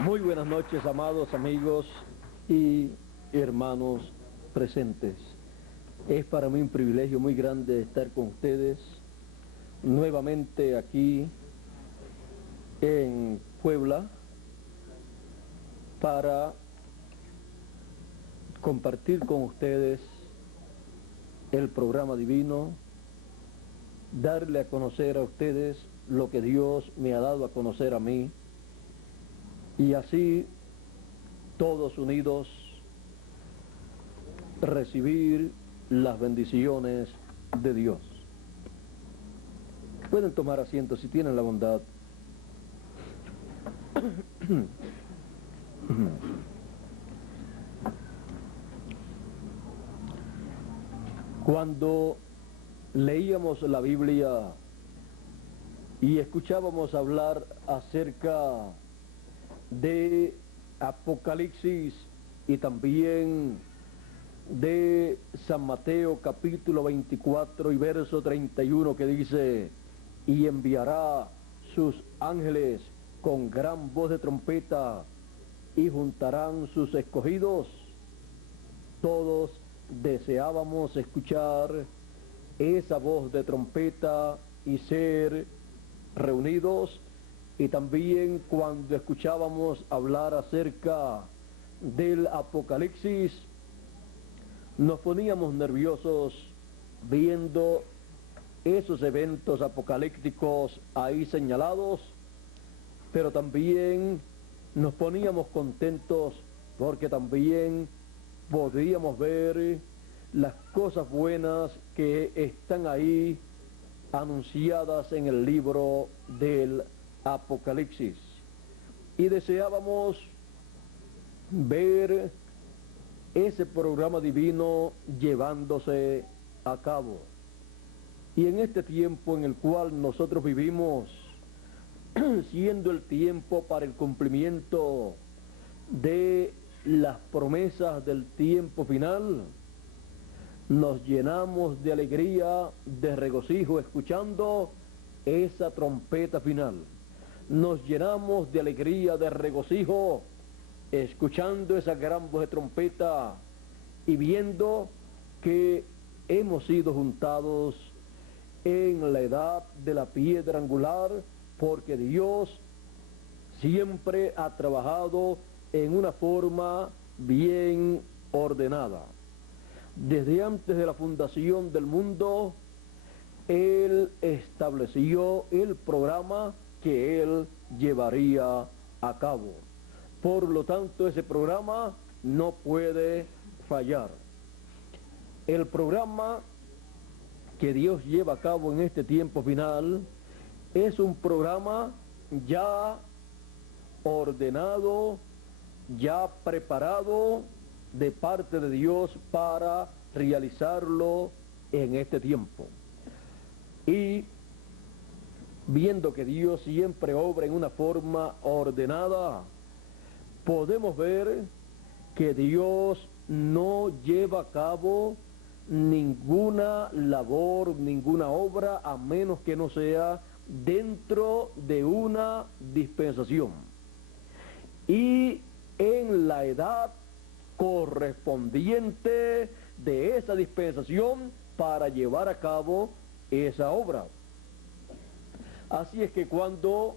Muy buenas noches, amados amigos y hermanos presentes. Es para mí un privilegio muy grande estar con ustedes nuevamente aquí en Puebla para compartir con ustedes el programa divino, darle a conocer a ustedes lo que Dios me ha dado a conocer a mí, y así todos unidos recibir las bendiciones de Dios. Pueden tomar asiento si tienen la bondad. Cuando leíamos la Biblia y escuchábamos hablar acerca de Apocalipsis y también de San Mateo capítulo 24 y verso 31, que dice: y enviará sus ángeles con gran voz de trompeta y juntarán sus escogidos. Todos deseábamos escuchar esa voz de trompeta y ser reunidos. Y también cuando escuchábamos hablar acerca del Apocalipsis, nos poníamos nerviosos viendo esos eventos apocalípticos ahí señalados, pero también nos poníamos contentos porque también podíamos ver las cosas buenas que están ahí anunciadas en el libro del Apocalipsis, y deseábamos ver ese programa divino llevándose a cabo. Y en este tiempo en el cual nosotros vivimos, siendo el tiempo para el cumplimiento de las promesas del tiempo final, nos llenamos de alegría, de regocijo, escuchando esa trompeta final. Nos llenamos de alegría, de regocijo, escuchando esa gran voz de trompeta y viendo que hemos sido juntados en la edad de la piedra angular, porque Dios siempre ha trabajado en una forma bien ordenada. Desde antes de la fundación del mundo, Él estableció el programa que Él llevaría a cabo. Por lo tanto, ese programa no puede fallar. El programa que Dios lleva a cabo en este tiempo final es un programa ya ordenado, ya preparado de parte de Dios para realizarlo en este tiempo. Y viendo que Dios siempre obra en una forma ordenada, podemos ver que Dios no lleva a cabo ninguna labor, ninguna obra, a menos que no sea dentro de una dispensación y en la edad correspondiente de esa dispensación para llevar a cabo esa obra. Así es que cuando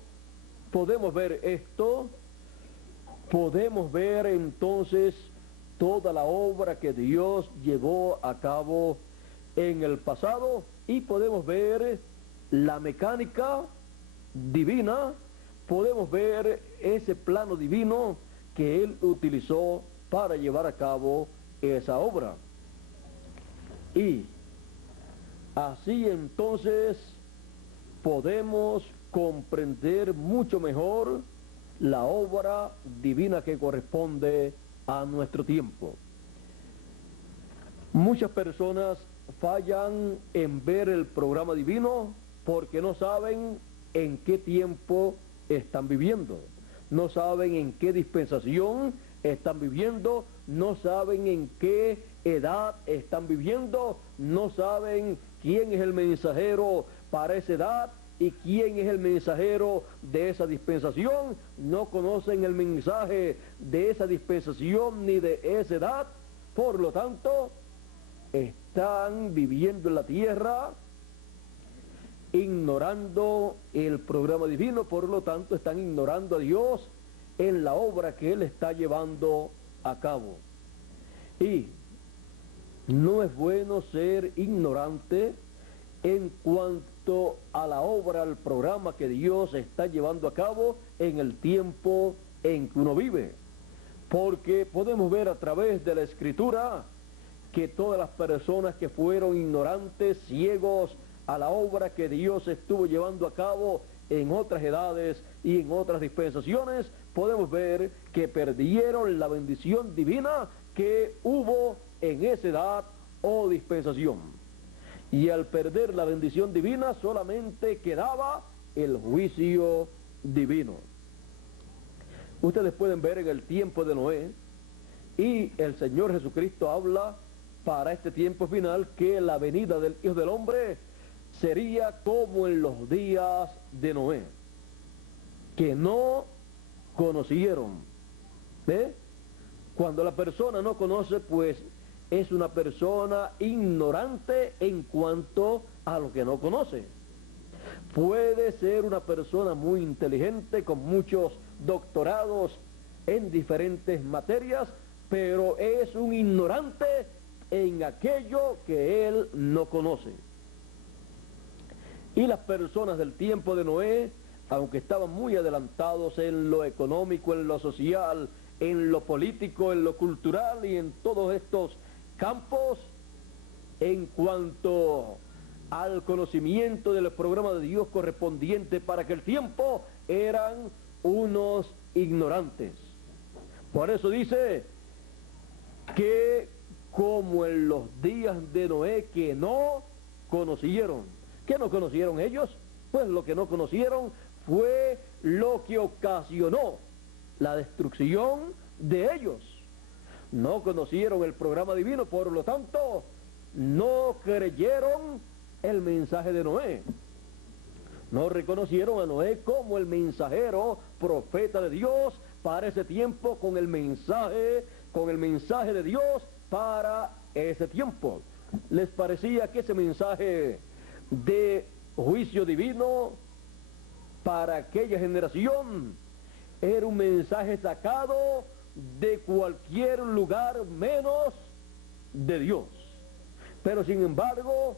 podemos ver esto, podemos ver entonces toda la obra que Dios llevó a cabo en el pasado, y podemos ver la mecánica divina, podemos ver ese plano divino que Él utilizó para llevar a cabo esa obra. Y así entonces podemos comprender mucho mejor la obra divina que corresponde a nuestro tiempo. Muchas personas fallan en ver el programa divino porque no saben en qué tiempo están viviendo, no saben en qué dispensación están viviendo, no saben en qué edad están viviendo, no saben quién es el mensajero para esa edad ¿Y quién es el mensajero de esa dispensación? No conocen el mensaje de esa dispensación ni de esa edad. Por lo tanto, están viviendo en la tierra ignorando el programa divino, por lo tanto están ignorando a Dios en la obra que Él está llevando a cabo. Y no es bueno ser ignorante en cuanto a la obra, al programa que Dios está llevando a cabo en el tiempo en que uno vive. Porque podemos ver a través de la Escritura que todas las personas que fueron ignorantes, ciegos a la obra que Dios estuvo llevando a cabo en otras edades y en otras dispensaciones, podemos ver que perdieron la bendición divina que hubo en esa edad o dispensación. Y al perder la bendición divina solamente quedaba el juicio divino. Ustedes pueden ver en el tiempo de Noé, y el Señor Jesucristo habla para este tiempo final que la venida del Hijo del Hombre sería como en los días de Noé, que no conocieron. ¿Ve? Cuando la persona no conoce, pues es una persona ignorante en cuanto a lo que no conoce. Puede ser una persona muy inteligente, con muchos doctorados en diferentes materias, pero es un ignorante en aquello que él no conoce. Y las personas del tiempo de Noé, aunque estaban muy adelantados en lo económico, en lo social, en lo político, en lo cultural y en todos estos campos, en cuanto al conocimiento del programa de Dios correspondiente para aquel tiempo, eran unos ignorantes. Por eso dice que como en los días de Noé, que no conocieron. ¿Qué no conocieron ellos? Pues lo que no conocieron fue lo que ocasionó la destrucción de ellos. No conocieron el programa divino, por lo tanto, no creyeron el mensaje de Noé. No reconocieron a Noé como el mensajero, profeta de Dios para ese tiempo, con el mensaje de Dios para ese tiempo. Les parecía que ese mensaje de juicio divino para aquella generación era un mensaje sacado de cualquier lugar menos de Dios. Pero sin embargo,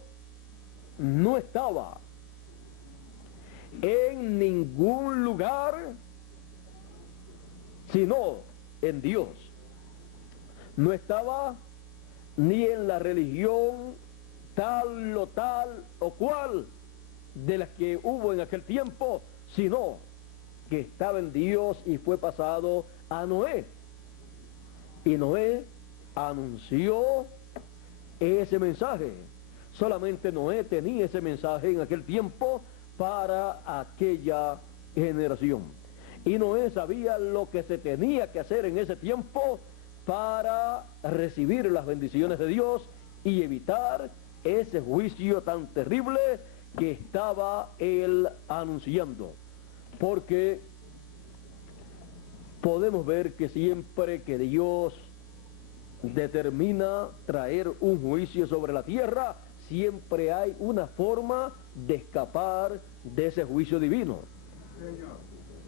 no estaba en ningún lugar sino en Dios. No estaba ni en la religión tal o cual de las que hubo en aquel tiempo, sino que estaba en Dios y fue pasado a Noé. Y Noé anunció ese mensaje. Solamente Noé tenía ese mensaje en aquel tiempo para aquella generación. Y Noé sabía lo que se tenía que hacer en ese tiempo para recibir las bendiciones de Dios y evitar ese juicio tan terrible que estaba él anunciando. Porque podemos ver que siempre que Dios determina traer un juicio sobre la tierra, siempre hay una forma de escapar de ese juicio divino.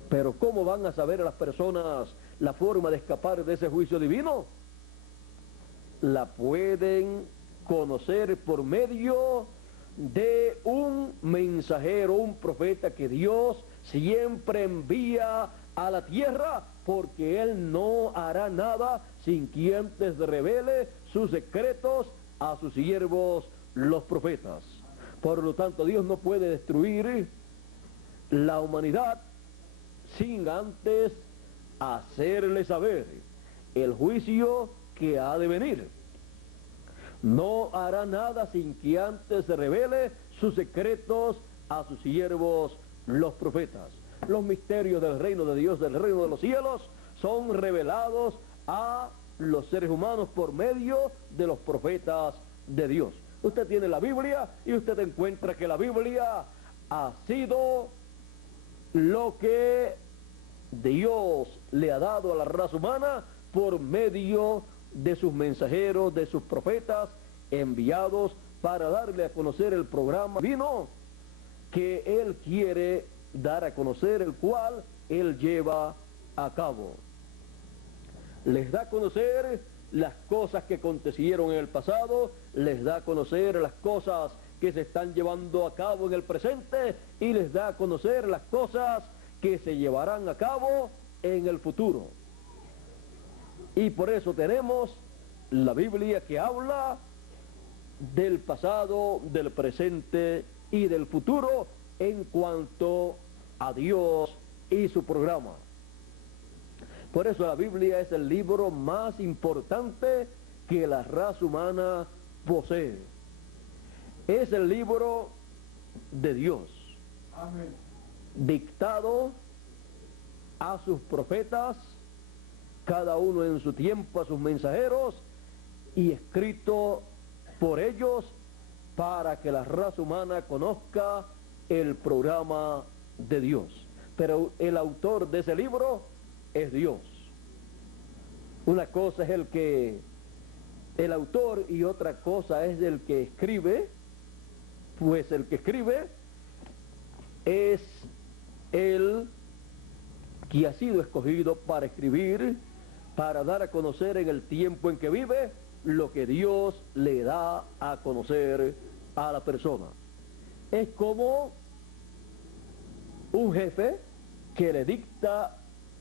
Pero ¿cómo van a saber las personas la forma de escapar de ese juicio divino? La pueden conocer por medio de un mensajero, un profeta que Dios siempre envía a la tierra, porque Él no hará nada sin que antes revele sus secretos a sus siervos, los profetas. Por lo tanto, Dios no puede destruir la humanidad sin antes hacerle saber el juicio que ha de venir. No hará nada sin que antes se revele sus secretos a sus siervos, los profetas. Los misterios del reino de Dios, del reino de los cielos, son revelados a los seres humanos por medio de los profetas de Dios. Usted tiene la Biblia y usted encuentra que la Biblia ha sido lo que Dios le ha dado a la raza humana por medio de sus mensajeros, de sus profetas enviados para darle a conocer el programa divino que Él quiere dar a conocer, el cual Él lleva a cabo. Les da a conocer las cosas que acontecieron en el pasado, les da a conocer las cosas que se están llevando a cabo en el presente y les da a conocer las cosas que se llevarán a cabo en el futuro. Y por eso tenemos la Biblia que habla del pasado, del presente y del futuro en cuanto a Dios y su programa. Por eso la Biblia es el libro más importante que la raza humana posee. Es el libro de Dios. Amén. Dictado a sus profetas, cada uno en su tiempo, a sus mensajeros, y escrito por ellos para que la raza humana conozca el programa de Dios. Pero el autor de ese libro es Dios. Una cosa es el autor y otra cosa es el que escribe, pues el que escribe es el que ha sido escogido para escribir, para dar a conocer en el tiempo en que vive lo que Dios le da a conocer a la persona. Es como un jefe que le dicta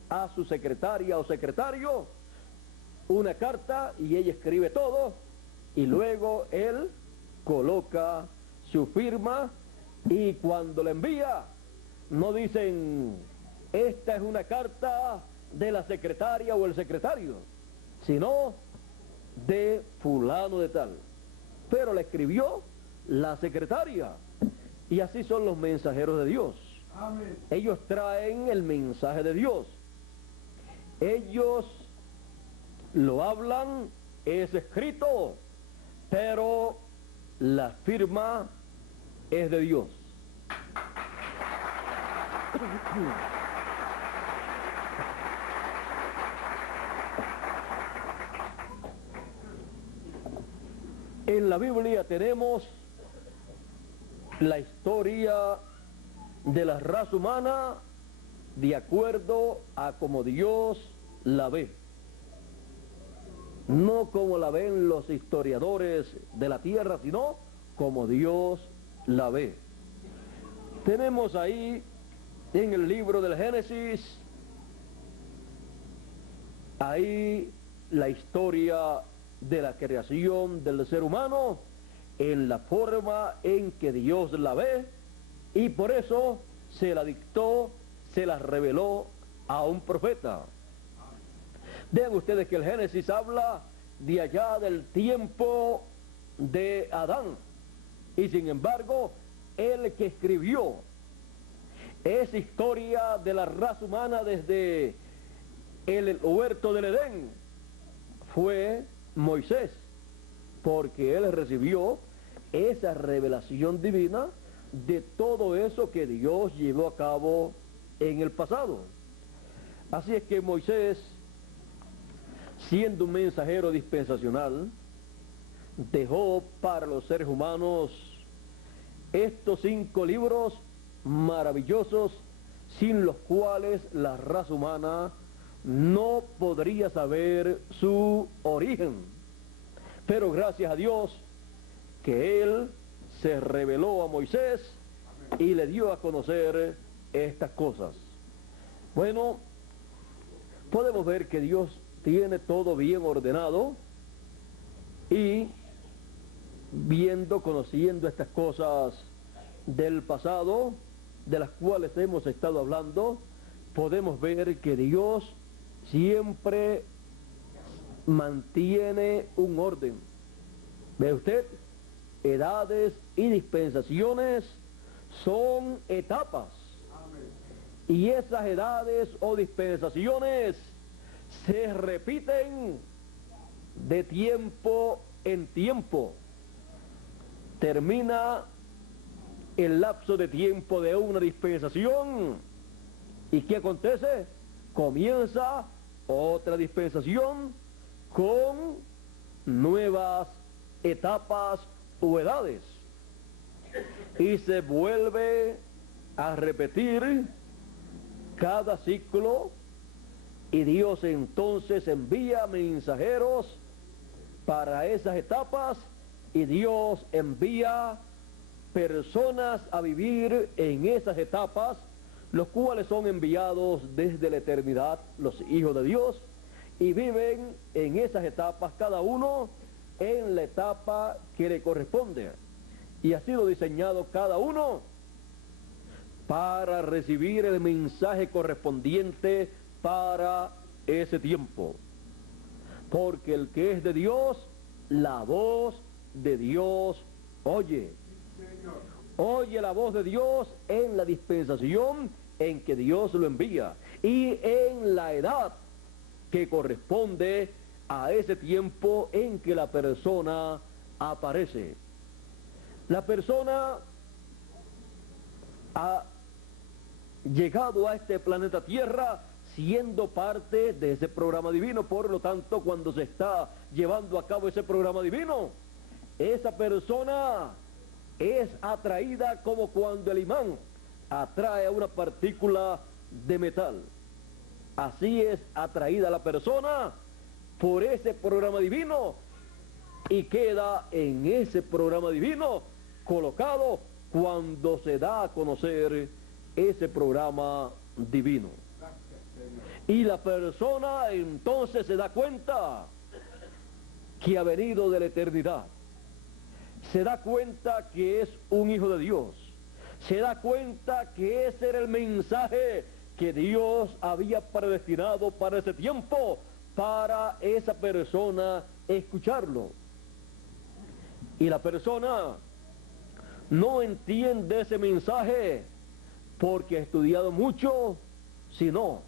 a su secretaria o secretario una carta y ella escribe todo y luego él coloca su firma y cuando la envía no dicen esta es una carta de la secretaria o el secretario, sino de fulano de tal, pero la escribió la secretaria. Y así son los mensajeros de Dios. Amén. Ellos traen el mensaje de Dios, ellos lo hablan, es escrito, pero la firma es de Dios. En la Biblia tenemos la historia de la raza humana de acuerdo a como Dios la ve. No como la ven los historiadores de la tierra, sino como Dios la ve. Tenemos ahí en el libro del Génesis, ahí la historia de la creación del ser humano en la forma en que Dios la ve, y por eso se la dictó, se la reveló a un profeta. Vean ustedes que el Génesis habla de allá del tiempo de Adán, y sin embargo el que escribió esa historia de la raza humana desde el huerto del Edén fue Moisés, porque él recibió esa revelación divina de todo eso que Dios llevó a cabo en el pasado. Así es que Moisés, siendo un mensajero dispensacional, dejó para los seres humanos estos 5 libros maravillosos sin los cuales la raza humana no podría saber su origen. Pero gracias a Dios que Él se reveló a Moisés y le dio a conocer estas cosas. Bueno, podemos ver que Dios tiene todo bien ordenado y viendo, conociendo estas cosas del pasado, de las cuales hemos estado hablando, podemos ver que Dios siempre mantiene un orden. ¿Ve usted? Edades y dispensaciones son etapas. Amén. Y esas edades o dispensaciones se repiten de tiempo en tiempo. Termina el lapso de tiempo de una dispensación. ¿Y qué acontece? Comienza otra dispensación con nuevas etapas o edades. Y se vuelve a repetir cada ciclo, y Dios entonces envía mensajeros para esas etapas, y Dios envía personas a vivir en esas etapas, los cuales son enviados desde la eternidad, los hijos de Dios, y viven en esas etapas, cada uno en la etapa que le corresponde. Y ha sido diseñado cada uno para recibir el mensaje correspondiente para ese tiempo. Porque el que es de Dios, la voz de Dios oye. Oye la voz de Dios en la dispensación en que Dios lo envía y en la edad que corresponde a ese tiempo en que la persona aparece. La persona ha llegado a este planeta Tierra siendo parte de ese programa divino. Por lo tanto, cuando se está llevando a cabo ese programa divino, esa persona es atraída como cuando el imán atrae a una partícula de metal. Así es atraída la persona por ese programa divino y queda en ese programa divino colocado cuando se da a conocer ese programa divino. Y la persona entonces se da cuenta que ha venido de la eternidad. Se da cuenta que es un hijo de Dios. Se da cuenta que ese era el mensaje que Dios había predestinado para ese tiempo, para esa persona escucharlo. Y la persona no entiende ese mensaje porque ha estudiado mucho, sino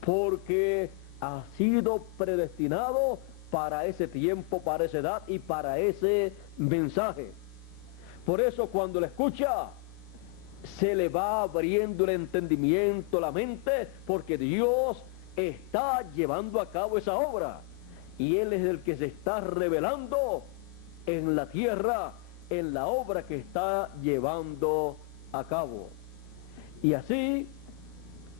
porque ha sido predestinado para ese tiempo, para esa edad y para ese mensaje. Por eso cuando la escucha, se le va abriendo el entendimiento, la mente, porque Dios está llevando a cabo esa obra. Y Él es el que se está revelando en la tierra, en la obra que está llevando a cabo. Y así,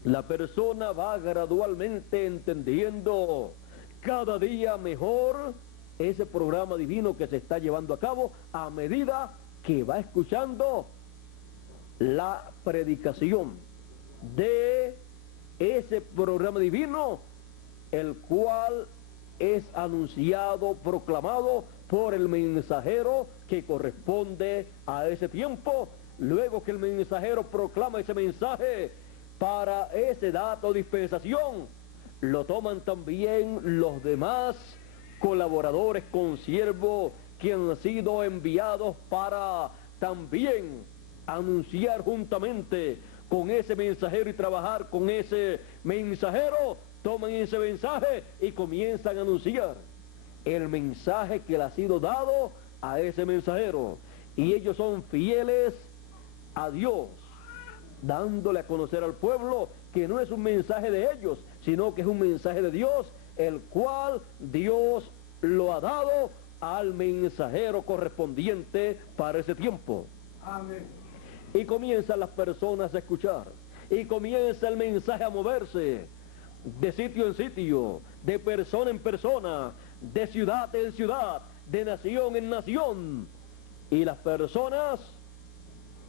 la persona va gradualmente entendiendo cada día mejor ese programa divino que se está llevando a cabo a medida que va escuchando la predicación de ese programa divino, el cual es anunciado, proclamado por el mensajero que corresponde a ese tiempo. Luego que el mensajero proclama ese mensaje para ese dato o dispensación, lo toman también los demás colaboradores, consiervos que han sido enviados para también anunciar juntamente con ese mensajero y trabajar con ese mensajero. Toman ese mensaje y comienzan a anunciar el mensaje que le ha sido dado a ese mensajero. Y ellos son fieles a Dios, dándole a conocer al pueblo que no es un mensaje de ellos, sino que es un mensaje de Dios, el cual Dios lo ha dado al mensajero correspondiente para ese tiempo. Amén. Y comienzan las personas a escuchar, y comienza el mensaje a moverse de sitio en sitio, de persona en persona, de ciudad en ciudad, de nación en nación. Y las personas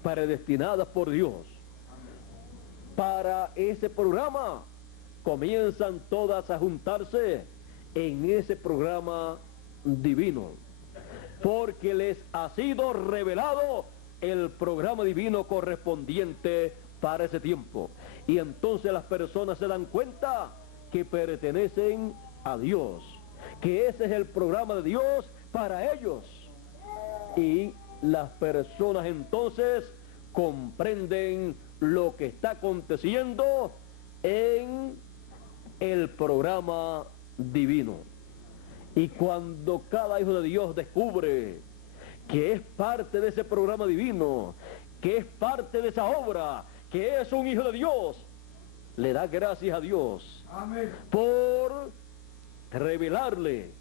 predestinadas por Dios para ese programa comienzan todas a juntarse en ese programa divino, porque les ha sido revelado el programa divino correspondiente para ese tiempo. Y entonces las personas se dan cuenta que pertenecen a Dios, que ese es el programa de Dios para ellos. Y las personas entonces comprenden lo que está aconteciendo en el programa divino. Y cuando cada hijo de Dios descubre que es parte de ese programa divino que es parte de esa obra, que es un hijo de Dios, le da gracias a Dios. Amén. Por revelarle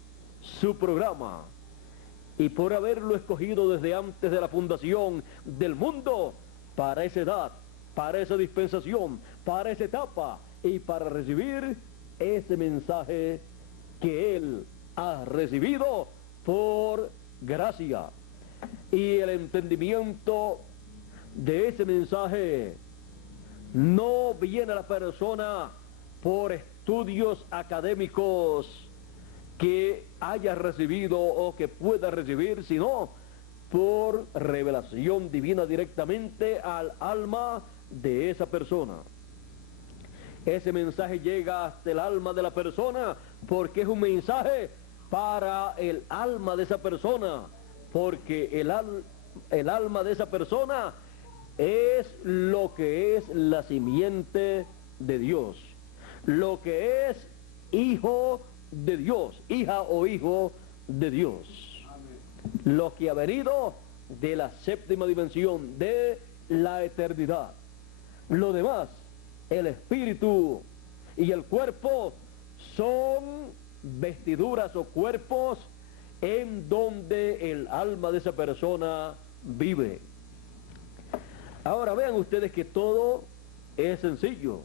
su programa y por haberlo escogido desde antes de la fundación del mundo para esa edad, para esa dispensación, para esa etapa y para recibir ese mensaje que él ha recibido por gracia. Y el entendimiento de ese mensaje no viene a la persona por estudios académicos que haya recibido o que pueda recibir, sino por revelación divina directamente al alma de esa persona. Ese mensaje llega hasta el alma de la persona porque es un mensaje para el alma de esa persona, porque el alma de esa persona es lo que es la simiente de Dios, lo que es hijo de Dios, hija o hijo de Dios. Amén. Lo que ha venido de la séptima dimensión, de la eternidad. Lo demás, el espíritu y el cuerpo, son vestiduras o cuerpos en donde el alma de esa persona vive. Ahora vean ustedes que todo es sencillo.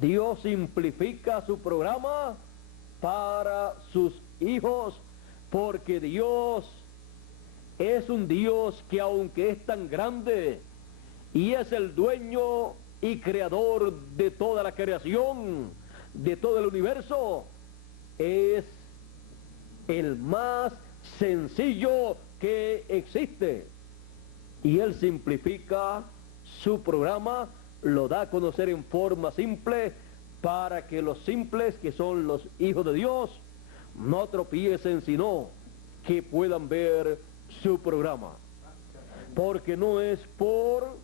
Dios simplifica su programa para sus hijos, porque Dios es un Dios que, aunque es tan grande y es el dueño y creador de toda la creación, de todo el universo, es el más sencillo que existe. Y Él simplifica su programa, lo da a conocer en forma simple, para que los simples, que son los hijos de Dios, no tropiecen, sino que puedan ver su programa. Porque no es por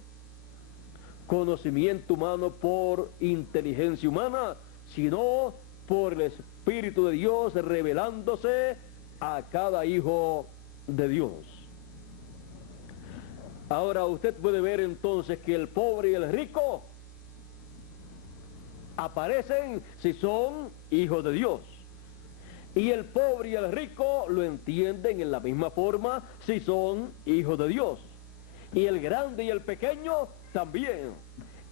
conocimiento humano, por inteligencia humana, sino por el Espíritu de Dios revelándose a cada hijo de Dios. Ahora usted puede ver entonces que el pobre y el rico aparecen si son hijos de Dios. Y el pobre y el rico lo entienden en la misma forma si son hijos de Dios. Y el grande y el pequeño también.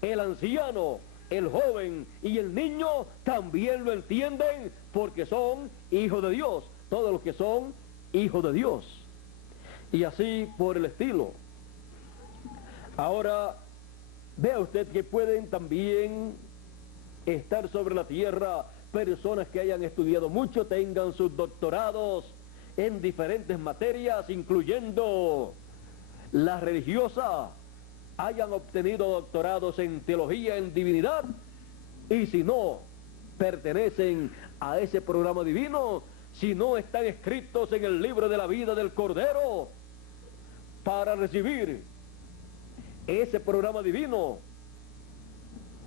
El anciano, el joven y el niño también lo entienden porque son hijos de Dios. Todos los que son hijos de Dios. Y así por el estilo. Ahora, vea usted que pueden también estar sobre la tierra personas que hayan estudiado mucho, tengan sus doctorados en diferentes materias, incluyendo la religiosa, hayan obtenido doctorados en teología, en divinidad, y si no pertenecen a ese programa divino, si no están escritos en el libro de la vida del Cordero, para recibir ese programa divino,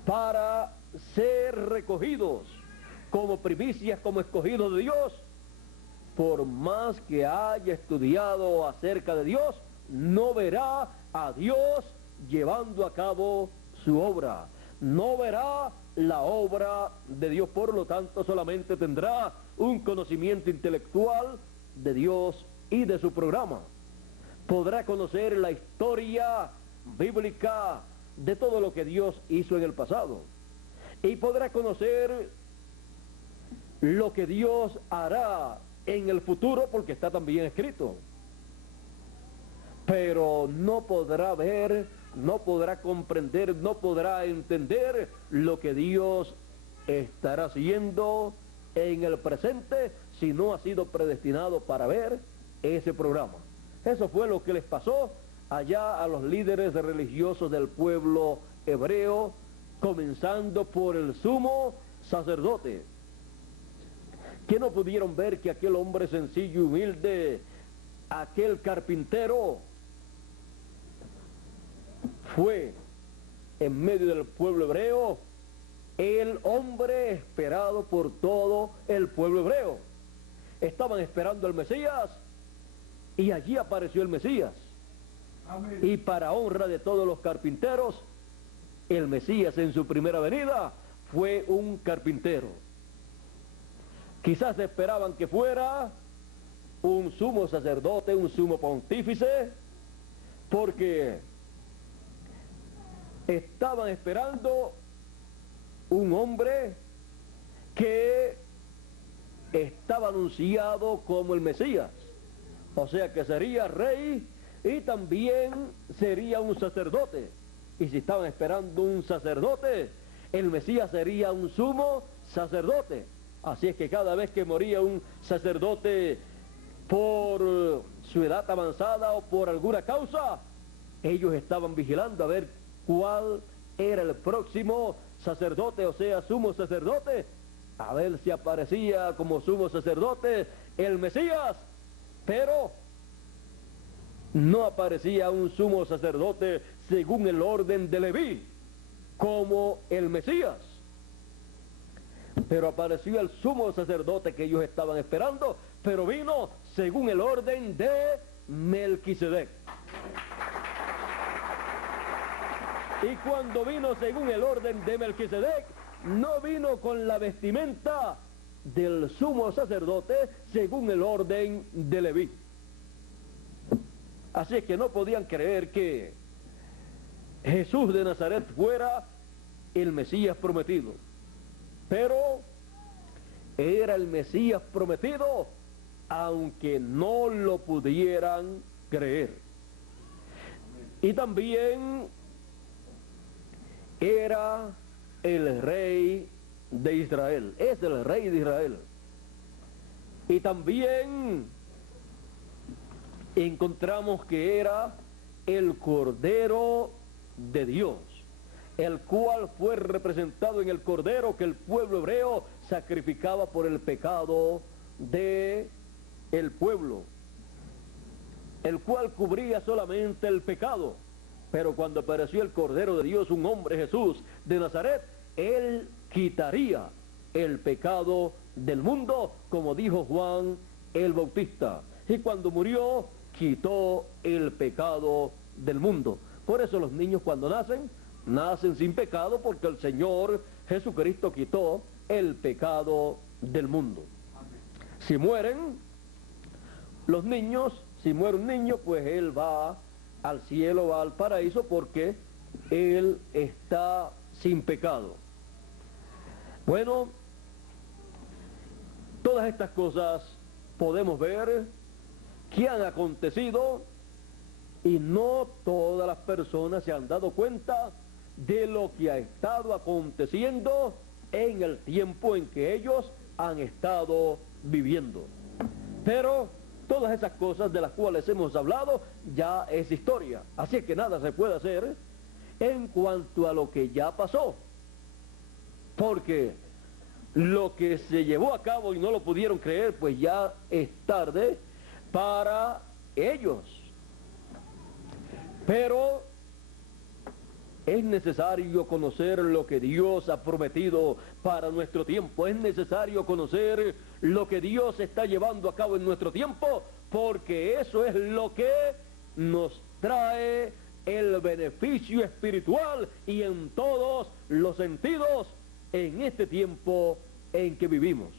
para ser recogidos como primicias, como escogidos de Dios, por más que haya estudiado acerca de Dios, no verá a Dios llevando a cabo su obra, no verá la obra de Dios, por lo tanto solamente tendrá un conocimiento intelectual de Dios y de su programa. Podrá conocer la historia bíblica de todo lo que Dios hizo en el pasado, y podrá conocer lo que Dios hará en el futuro, porque está también escrito. Pero no podrá ver, no podrá comprender, no podrá entender lo que Dios estará haciendo en el presente si no ha sido predestinado para ver ese programa. Eso fue lo que les pasó allá a los líderes religiosos del pueblo hebreo, comenzando por el sumo sacerdote, que no pudieron ver que aquel hombre sencillo y humilde, aquel carpintero, fue en medio del pueblo hebreo el hombre esperado por todo el pueblo hebreo. Estaban esperando al Mesías y allí apareció el Mesías. Amén. Y para honra de todos los carpinteros, el Mesías en su primera venida fue un carpintero. Quizás esperaban que fuera un sumo sacerdote, un sumo pontífice, porque estaban esperando un hombre que estaba anunciado como el Mesías, o sea que sería rey y también sería un sacerdote. Y si estaban esperando un sacerdote, el Mesías sería un sumo sacerdote. Así es que cada vez que moría un sacerdote por su edad avanzada o por alguna causa, ellos estaban vigilando a ver cuál era el próximo sacerdote, o sea, sumo sacerdote, a ver si aparecía como sumo sacerdote el Mesías, pero no aparecía un sumo sacerdote según el orden de Leví, como el Mesías. Pero apareció el sumo sacerdote que ellos estaban esperando, pero vino según el orden de Melquisedec. Y cuando vino según el orden de Melquisedec, no vino con la vestimenta del sumo sacerdote según el orden de Leví. Así es que no podían creer que Jesús de Nazaret fuera el Mesías prometido. Pero era el Mesías prometido, aunque no lo pudieran creer. Y también era el rey de Israel, es el rey de Israel. Y también encontramos que era el Cordero de Dios, el cual fue representado en el Cordero que el pueblo hebreo sacrificaba por el pecado de el pueblo, el cual cubría solamente el pecado. Pero cuando apareció el Cordero de Dios, un hombre, Jesús de Nazaret, él quitaría el pecado del mundo, como dijo Juan el Bautista. Y cuando murió, quitó el pecado del mundo. Por eso los niños cuando nacen sin pecado, porque el Señor Jesucristo quitó el pecado del mundo. Si mueren los niños, si muere un niño, pues él va al cielo, va al paraíso, porque él está sin pecado. Bueno, todas estas cosas podemos ver que han acontecido y no todas las personas se han dado cuenta de lo que ha estado aconteciendo en el tiempo en que ellos han estado viviendo. Pero todas esas cosas de las cuales hemos hablado ya es historia, así que nada se puede hacer en cuanto a lo que ya pasó, porque lo que se llevó a cabo y no lo pudieron creer, pues ya es tarde para ellos. Pero es necesario conocer lo que Dios ha prometido para nuestro tiempo. Es necesario conocer lo que Dios está llevando a cabo en nuestro tiempo, porque eso es lo que nos trae el beneficio espiritual y en todos los sentidos en este tiempo en que vivimos.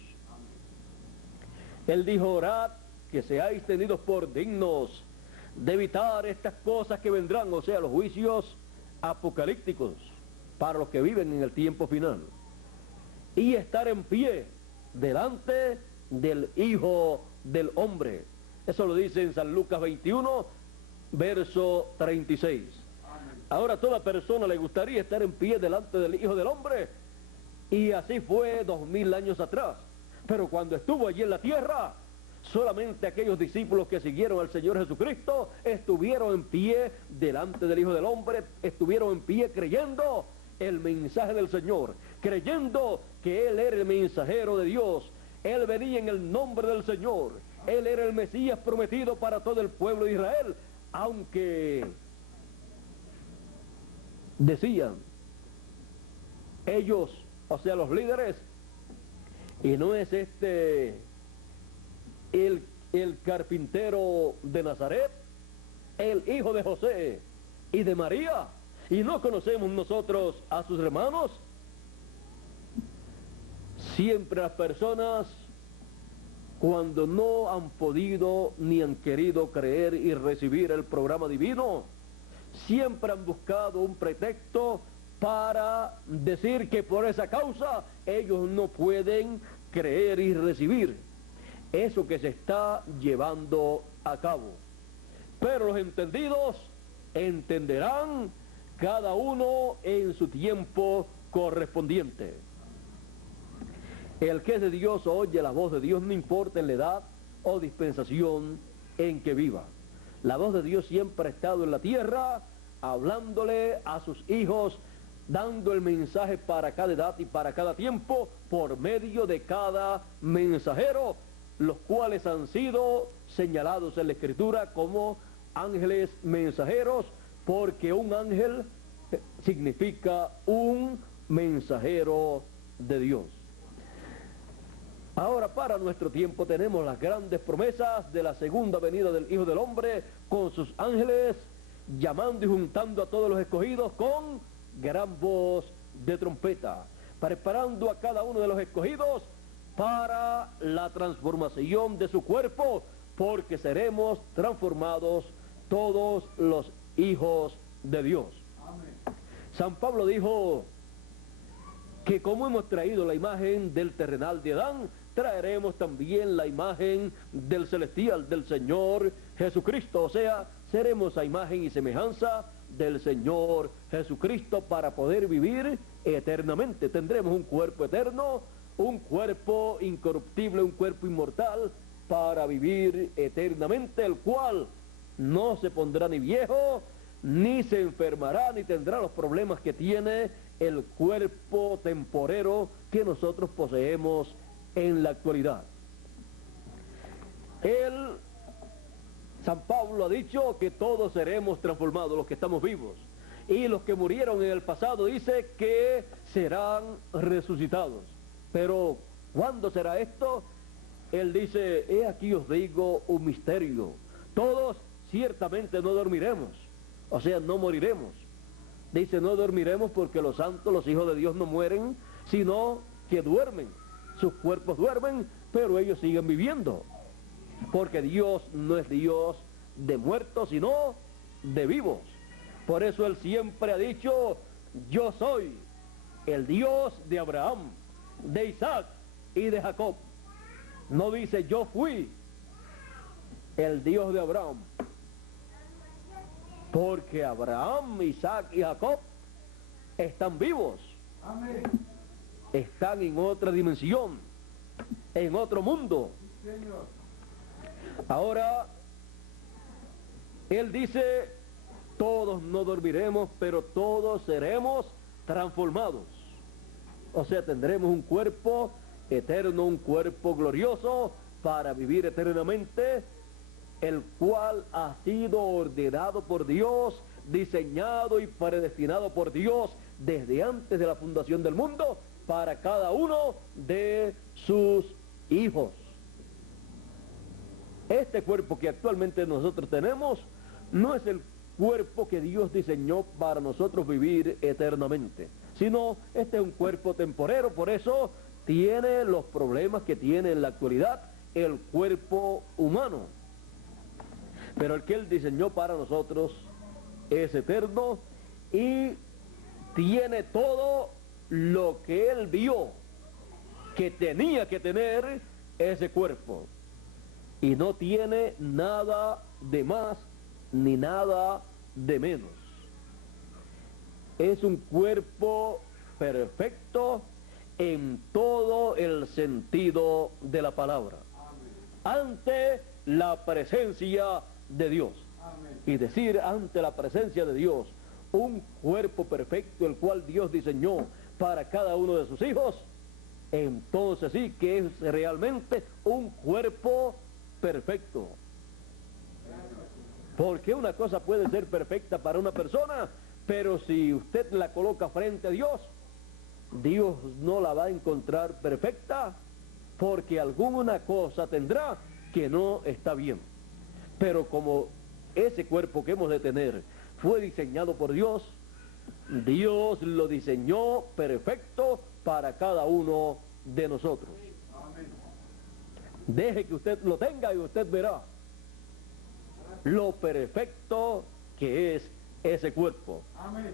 Él dijo: orad que seáis tenidos por dignos de evitar estas cosas que vendrán, o sea, los juicios apocalípticos para los que viven en el tiempo final, y estar en pie delante del Hijo del Hombre. Eso lo dice en San Lucas 21, verso 36. Ahora a toda persona le gustaría estar en pie delante del Hijo del Hombre, y así fue 2000 años atrás. Pero cuando estuvo allí en la tierra, solamente aquellos discípulos que siguieron al Señor Jesucristo estuvieron en pie delante del Hijo del Hombre, estuvieron en pie creyendo el mensaje del Señor, creyendo que Él era el mensajero de Dios, Él venía en el nombre del Señor, Él era el Mesías prometido para todo el pueblo de Israel, aunque decían ellos, o sea los líderes, y no es este el carpintero de Nazaret, el hijo de José y de María, y no conocemos nosotros a sus hermanos. Siempre las personas, cuando no han podido ni han querido creer y recibir el programa divino, siempre han buscado un pretexto para decir que por esa causa ellos no pueden creer y recibir eso que se está llevando a cabo. Pero los entendidos entenderán cada uno en su tiempo correspondiente. El que es de Dios oye la voz de Dios, no importa en la edad o dispensación en que viva. La voz de Dios siempre ha estado en la tierra, hablándole a sus hijos, dando el mensaje para cada edad y para cada tiempo, por medio de cada mensajero, los cuales han sido señalados en la Escritura como ángeles mensajeros, porque un ángel significa un mensajero de Dios. Ahora, para nuestro tiempo tenemos las grandes promesas de la segunda venida del Hijo del Hombre con sus ángeles, llamando y juntando a todos los escogidos con gran voz de trompeta, preparando a cada uno de los escogidos para la transformación de su cuerpo, porque seremos transformados todos los hijos de Dios. Amén. San Pablo dijo que como hemos traído la imagen del terrenal de Adán, traeremos también la imagen del celestial, del Señor Jesucristo. O sea, seremos a imagen y semejanza del Señor Jesucristo para poder vivir eternamente. Tendremos un cuerpo eterno, un cuerpo incorruptible, un cuerpo inmortal para vivir eternamente, el cual no se pondrá ni viejo, ni se enfermará, ni tendrá los problemas que tiene el cuerpo temporero que nosotros poseemos en la actualidad. San Pablo ha dicho que todos seremos transformados, los que estamos vivos, y los que murieron en el pasado dice que serán resucitados. Pero ¿cuándo será esto? Él dice, he aquí os digo un misterio, todos ciertamente no dormiremos, o sea, no moriremos. Dice, no dormiremos porque los santos, los hijos de Dios no mueren, sino que duermen. Sus cuerpos duermen, pero ellos siguen viviendo. Porque Dios no es Dios de muertos, sino de vivos. Por eso Él siempre ha dicho, yo soy el Dios de Abraham, de Isaac y de Jacob. No dice, yo fui el Dios de Abraham. Porque Abraham, Isaac y Jacob están vivos. Amén. Están en otra dimensión, en otro mundo. Sí, Señor. Ahora, Él dice, todos no dormiremos, pero todos seremos transformados. O sea, tendremos un cuerpo eterno, un cuerpo glorioso para vivir eternamente, el cual ha sido ordenado por Dios, diseñado y predestinado por Dios desde antes de la fundación del mundo para cada uno de sus hijos. Este cuerpo que actualmente nosotros tenemos no es el cuerpo que Dios diseñó para nosotros vivir eternamente, sino este es un cuerpo temporero, por eso tiene los problemas que tiene en la actualidad el cuerpo humano. Pero el que Él diseñó para nosotros es eterno y tiene todo lo que Él vio que tenía que tener ese cuerpo. Y no tiene nada de más ni nada de menos. Es un cuerpo perfecto en todo el sentido de la palabra. Amén. Ante la presencia de Dios. Amén. Y decir ante la presencia de Dios, un cuerpo perfecto el cual Dios diseñó para cada uno de sus hijos, entonces sí que es realmente un cuerpo perfecto. Porque una cosa puede ser perfecta para una persona, pero si usted la coloca frente a Dios, Dios no la va a encontrar perfecta, porque alguna cosa tendrá que no está bien. Pero como ese cuerpo que hemos de tener fue diseñado por Dios. Dios lo diseñó perfecto para cada uno de nosotros. Deje que usted lo tenga y usted verá lo perfecto que es ese cuerpo.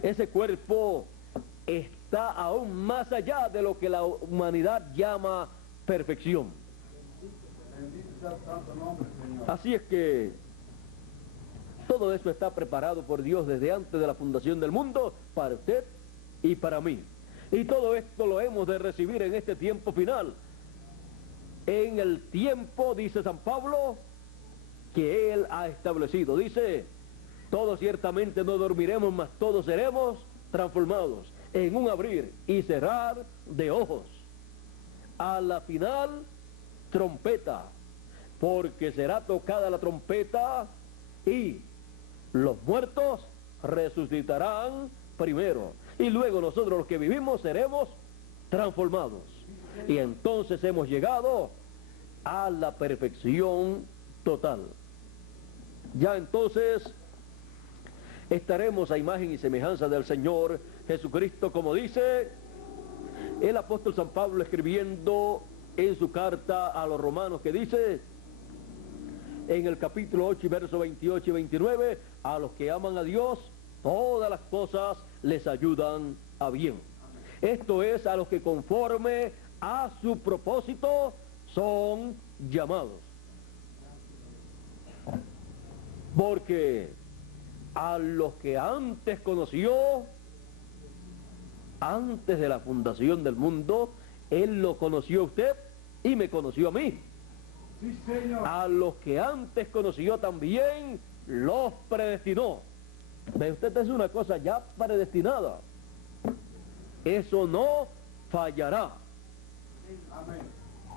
Ese cuerpo está aún más allá de lo que la humanidad llama perfección. Así es que todo eso está preparado por Dios desde antes de la fundación del mundo para usted y para mí. Y todo esto lo hemos de recibir en este tiempo final. En el tiempo, dice San Pablo, que Él ha establecido. Dice, todos ciertamente no dormiremos, mas todos seremos transformados en un abrir y cerrar de ojos. A la final, trompeta, porque será tocada la trompeta y los muertos resucitarán primero. Y luego nosotros los que vivimos seremos transformados. Y entonces hemos llegado a la perfección total. Ya entonces estaremos a imagen y semejanza del Señor Jesucristo, como dice el apóstol San Pablo escribiendo en su carta a los romanos, que dice en el capítulo 8 y versos 28 y 29, a los que aman a Dios, todas las cosas les ayudan a bien. Esto es, a los que conforme a su propósito son llamados. Porque a los que antes conoció, antes de la fundación del mundo, Él lo conoció a usted y me conoció a mí. Sí, Señor. A los que antes conoció también, los predestinó. ¿Ve usted? Es una cosa ya predestinada. Eso no fallará. Amén.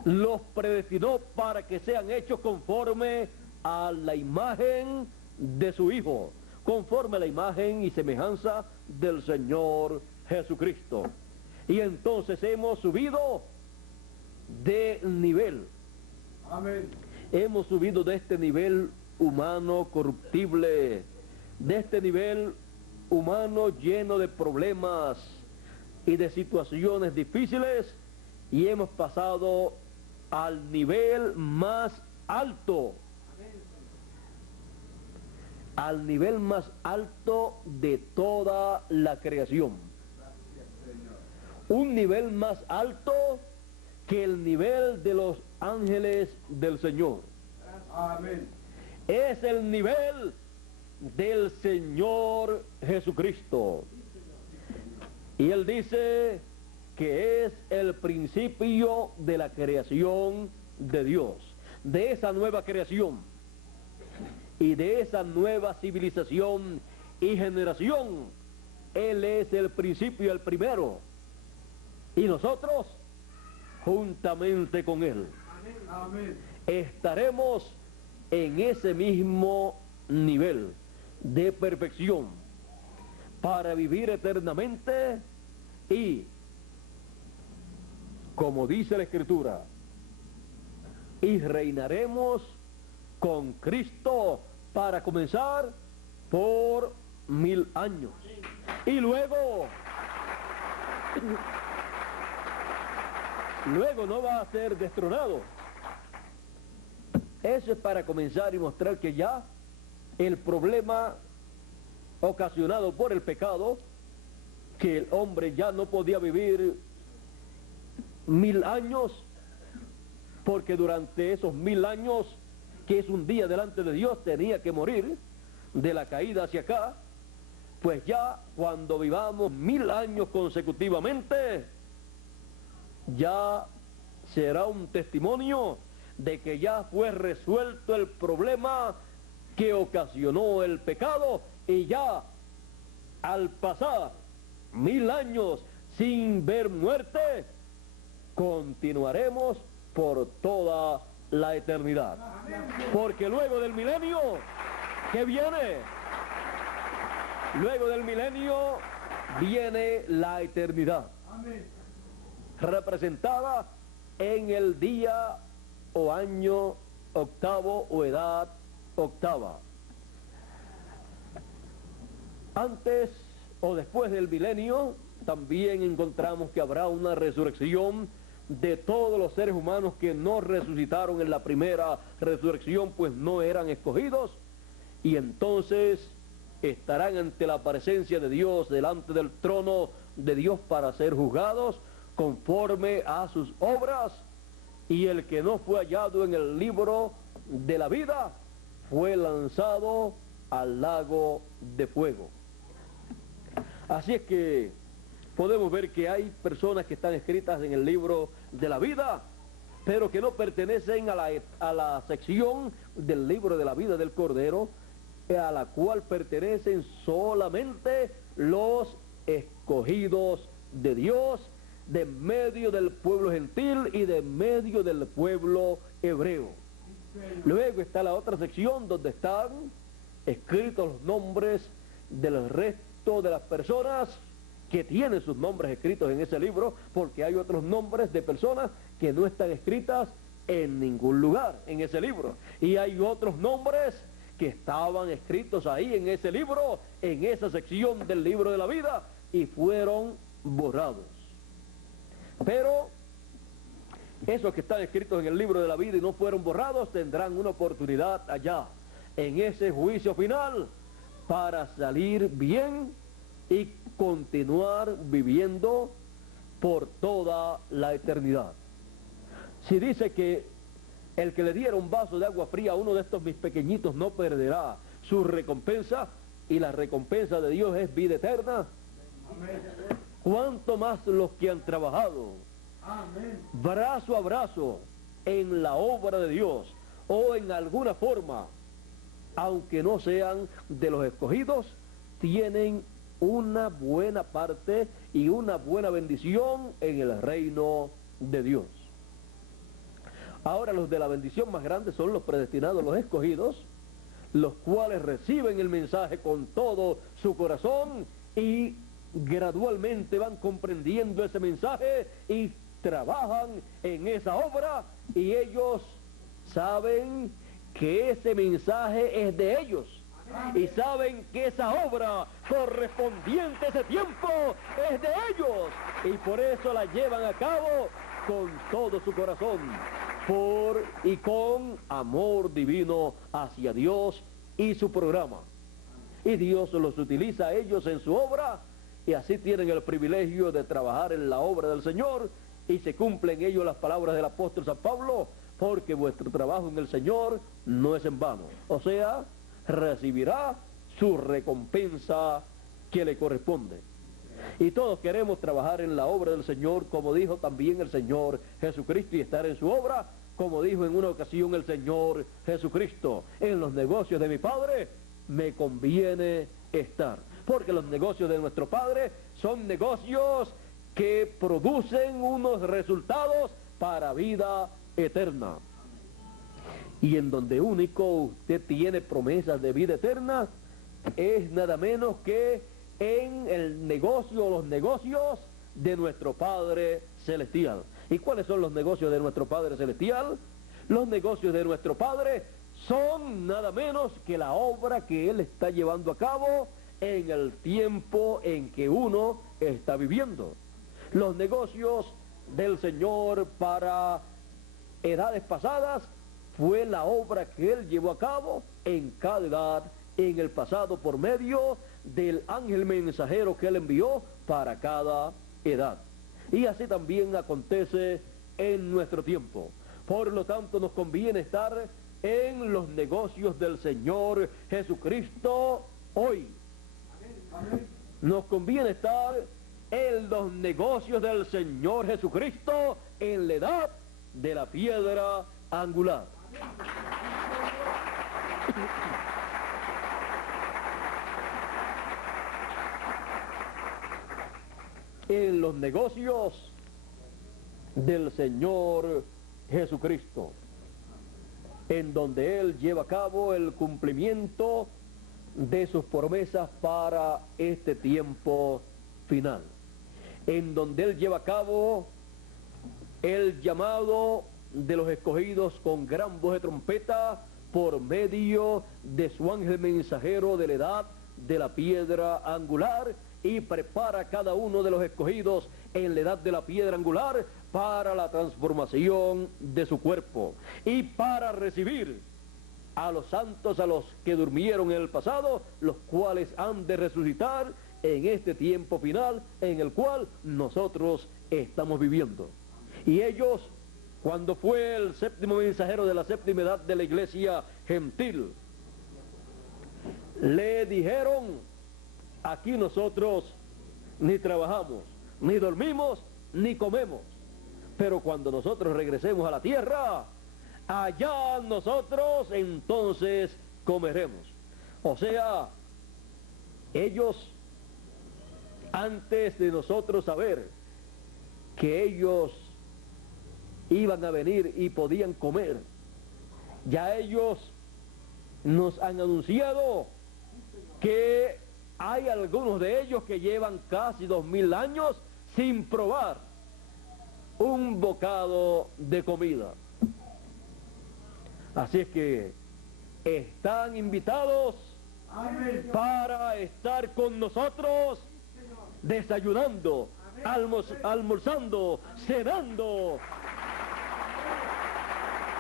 Los predestinó para que sean hechos conforme a la imagen de su Hijo, conforme a la imagen y semejanza del Señor Jesucristo. Y entonces hemos subido de nivel. Amén. Hemos subido de este nivel humano corruptible, de este nivel humano lleno de problemas y de situaciones difíciles, y hemos pasado al nivel más alto, al nivel más alto de toda la creación. Un nivel más alto que el nivel de los ángeles del Señor. Amén. Es el nivel del Señor Jesucristo. Y Él dice que es el principio de la creación de Dios, de esa nueva creación y de esa nueva civilización y generación. Él es el principio, el primero, y nosotros juntamente con Él Amén. estaremos en ese mismo nivel de perfección para vivir eternamente y, como dice la Escritura, y reinaremos con Cristo para comenzar por 1000 años. Y luego no va a ser destronado. Eso es para comenzar y mostrar que ya el problema ocasionado por el pecado, que el hombre ya no podía vivir 1000 años, porque durante esos 1000 años, que es un día delante de Dios, tenía que morir de la caída hacia acá. Pues ya cuando vivamos 1000 años consecutivamente, ya será un testimonio de que ya fue resuelto el problema que ocasionó el pecado, y ya al pasar 1000 años sin ver muerte, continuaremos por toda la eternidad. Porque luego del milenio, ¿qué viene? Luego del milenio viene la eternidad, representada en el día o año octavo o edad octava. Antes o después del milenio, también encontramos que habrá una resurrección de todos los seres humanos que no resucitaron en la primera resurrección, pues no eran escogidos, y entonces estarán ante la presencia de Dios, delante del trono de Dios, para ser juzgados conforme a sus obras, y el que no fue hallado en el libro de la vida fue lanzado al lago de fuego. Así es que podemos ver que hay personas que están escritas en el libro de la vida, pero que no pertenecen a la sección del libro de la vida del Cordero, a la cual pertenecen solamente los escogidos de Dios, de medio del pueblo gentil y de medio del pueblo hebreo. Luego está la otra sección donde están escritos los nombres del resto de las personas que tienen sus nombres escritos en ese libro, porque hay otros nombres de personas que no están escritas en ningún lugar en ese libro. Y hay otros nombres que estaban escritos ahí en ese libro, en esa sección del libro de la vida, y fueron borrados. Pero esos que están escritos en el libro de la vida y no fueron borrados tendrán una oportunidad allá, en ese juicio final, para salir bien y continuar viviendo por toda la eternidad. Si dice que el que le diera un vaso de agua fría a uno de estos mis pequeñitos no perderá su recompensa, y la recompensa de Dios es vida eterna, ¿cuánto más los que han trabajado brazo a brazo en la obra de Dios o en alguna forma, aunque no sean de los escogidos, tienen una buena parte y una buena bendición en el reino de Dios? Ahora, los de la bendición más grande son los predestinados, los escogidos, los cuales reciben el mensaje con todo su corazón y gradualmente van comprendiendo ese mensaje y trabajan en esa obra, y ellos saben que ese mensaje es de ellos y saben que esa obra correspondiente a ese tiempo es de ellos, y por eso la llevan a cabo con todo su corazón, por y con amor divino hacia Dios y su programa. Y Dios los utiliza a ellos en su obra, y así tienen el privilegio de trabajar en la obra del Señor, y se cumplen ellos las palabras del apóstol San Pablo: porque vuestro trabajo en el Señor no es en vano. O sea, recibirá su recompensa que le corresponde. Y todos queremos trabajar en la obra del Señor, como dijo también el Señor Jesucristo, y estar en su obra, como dijo en una ocasión el Señor Jesucristo: en los negocios de mi Padre me conviene estar. Porque los negocios de nuestro Padre son negocios que producen unos resultados para vida eterna. Y en donde único usted tiene promesas de vida eterna es nada menos que en el negocio, los negocios de nuestro Padre Celestial. ¿Y cuáles son los negocios de nuestro Padre Celestial? Los negocios de nuestro Padre son nada menos que la obra que Él está llevando a cabo en el tiempo en que uno está viviendo. Los negocios del Señor para edades pasadas fue la obra que Él llevó a cabo en cada edad en el pasado, por medio del ángel mensajero que Él envió para cada edad. Y así también acontece en nuestro tiempo. Por lo tanto, nos conviene estar en los negocios del Señor Jesucristo hoy. Nos conviene estar en los negocios del Señor Jesucristo en la edad de la piedra angular. En los negocios del Señor Jesucristo, en donde Él lleva a cabo el cumplimiento de sus promesas para este tiempo final, en donde Él lleva a cabo el llamado de los escogidos con gran voz de trompeta por medio de su ángel mensajero de la edad de la piedra angular y prepara a cada uno de los escogidos en la edad de la piedra angular para la transformación de su cuerpo y para recibir a los santos, a los que durmieron en el pasado, los cuales han de resucitar en este tiempo final en el cual nosotros estamos viviendo. Y ellos, cuando fue el séptimo mensajero de la séptima edad de la iglesia gentil, le dijeron: aquí nosotros ni trabajamos, ni dormimos, ni comemos, pero cuando nosotros regresemos a la tierra, allá nosotros entonces comeremos. O sea, ellos, antes de nosotros saber que ellos iban a venir y podían comer, ya ellos nos han anunciado que hay algunos de ellos que llevan casi 2000 años sin probar un bocado de comida. Así es que están invitados para estar con nosotros desayunando, almorzando, cenando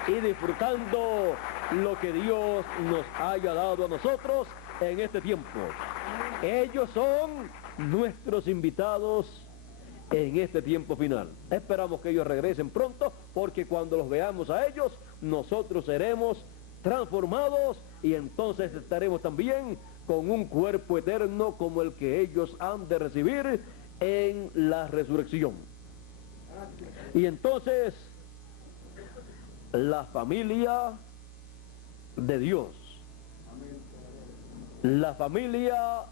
y disfrutando lo que Dios nos haya dado a nosotros en este tiempo. Ellos son nuestros invitados en este tiempo final. Esperamos que ellos regresen pronto, porque cuando los veamos a ellos, nosotros seremos transformados y entonces estaremos también con un cuerpo eterno como el que ellos han de recibir en la resurrección. Y entonces la familia de Dios, la familia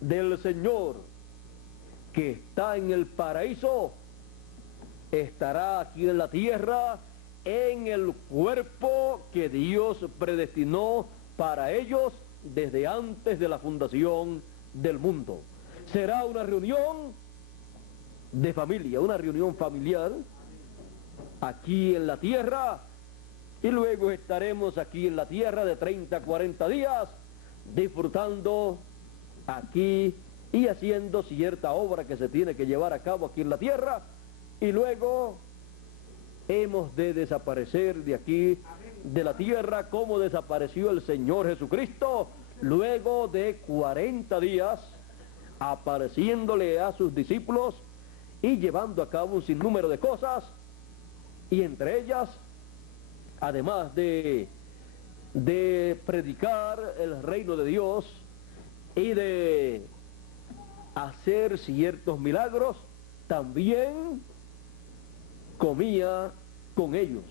del Señor que está en el paraíso, estará aquí en la tierra en el cuerpo que Dios predestinó para ellos desde antes de la fundación del mundo. Será una reunión de familia, una reunión familiar aquí en la tierra, y luego estaremos aquí en la tierra de 30 a 40 días disfrutando aquí y haciendo cierta obra que se tiene que llevar a cabo aquí en la tierra, y luego hemos de desaparecer de aquí, de la tierra, como desapareció el Señor Jesucristo, luego de 40 días, apareciéndole a sus discípulos y llevando a cabo un sinnúmero de cosas, y entre ellas, además de predicar el reino de Dios y de hacer ciertos milagros, también comía con ellos.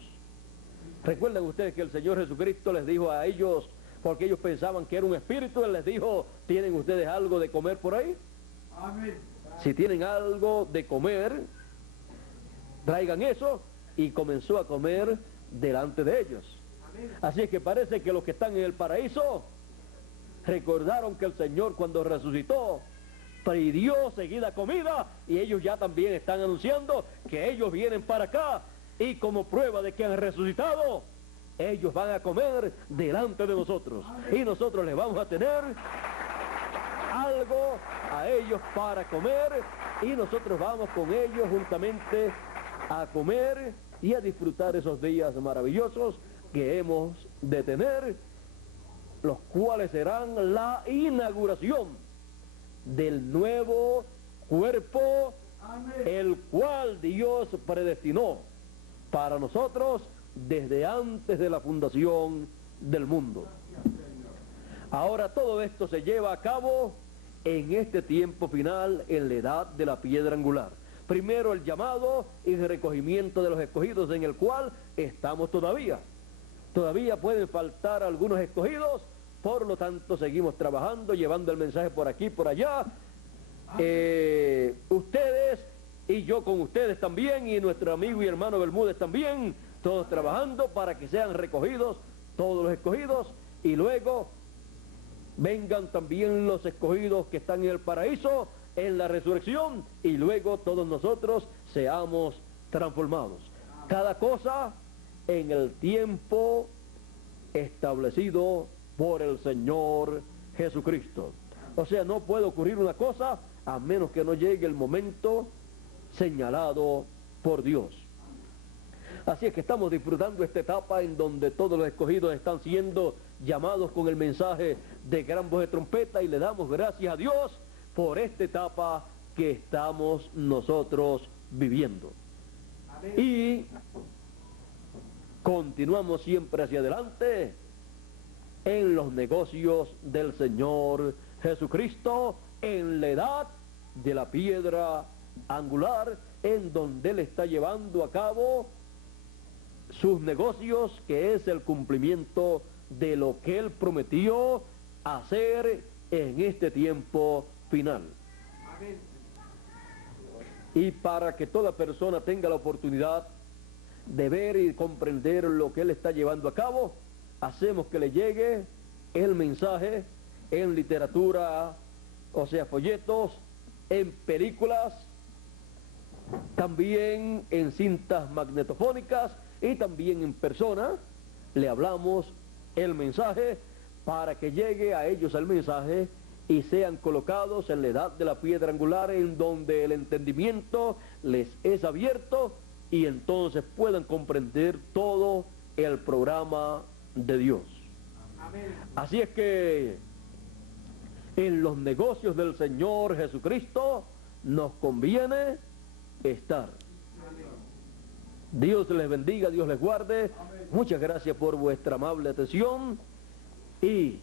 Recuerdan ustedes que el Señor Jesucristo les dijo a ellos, porque ellos pensaban que era un espíritu, Él les dijo: ¿tienen ustedes algo de comer por ahí? Amén. Si tienen algo de comer, traigan eso, y comenzó a comer delante de ellos. Así es que parece que los que están en el paraíso recordaron que el Señor, cuando resucitó, pidió seguida comida, y ellos ya también están anunciando que ellos vienen para acá, y como prueba de que han resucitado, ellos van a comer delante de nosotros, y nosotros les vamos a tener algo a ellos para comer, y nosotros vamos con ellos juntamente a comer y a disfrutar esos días maravillosos que hemos de tener, los cuales serán la inauguración del nuevo cuerpo, el cual Dios predestinó para nosotros desde antes de la fundación del mundo. Ahora todo esto se lleva a cabo en este tiempo final, en la edad de la piedra angular. Primero el llamado y el recogimiento de los escogidos, en el cual estamos todavía. Todavía pueden faltar algunos escogidos, por lo tanto seguimos trabajando, llevando el mensaje por aquí, por allá. Ustedes y yo con ustedes también, y nuestro amigo y hermano Bermúdez también, todos trabajando para que sean recogidos todos los escogidos, y luego vengan también los escogidos que están en el paraíso, en la resurrección, y luego todos nosotros seamos transformados. Cada cosa en el tiempo establecido por el Señor Jesucristo. O sea, no puede ocurrir una cosa a menos que no llegue el momento señalado por Dios. Así es que estamos disfrutando esta etapa en donde todos los escogidos están siendo llamados con el mensaje de gran voz de trompeta, y le damos gracias a Dios por esta etapa que estamos nosotros viviendo. Amén. Y continuamos siempre hacia adelante en los negocios del Señor Jesucristo, en la edad de la piedra angular, en donde Él está llevando a cabo sus negocios, que es el cumplimiento de lo que Él prometió hacer en este tiempo final. Amén. Y para que toda persona tenga la oportunidad de ver y comprender lo que Él está llevando a cabo, hacemos que le llegue el mensaje en literatura, o sea, folletos, en películas, también en cintas magnetofónicas y también en persona. Le hablamos el mensaje para que llegue a ellos el mensaje y sean colocados en la edad de la piedra angular, en donde el entendimiento les es abierto y entonces puedan comprender todo el programa de Dios. Amén. Así es que en los negocios del Señor Jesucristo nos conviene estar. Dios les bendiga, Dios les guarde. Muchas gracias por vuestra amable atención y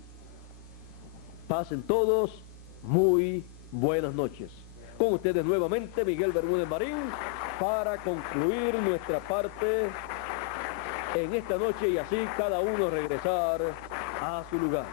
pasen todos muy buenas noches. Con ustedes nuevamente Miguel Bermúdez Marín para concluir nuestra parte en esta noche y así cada uno regresar a su lugar.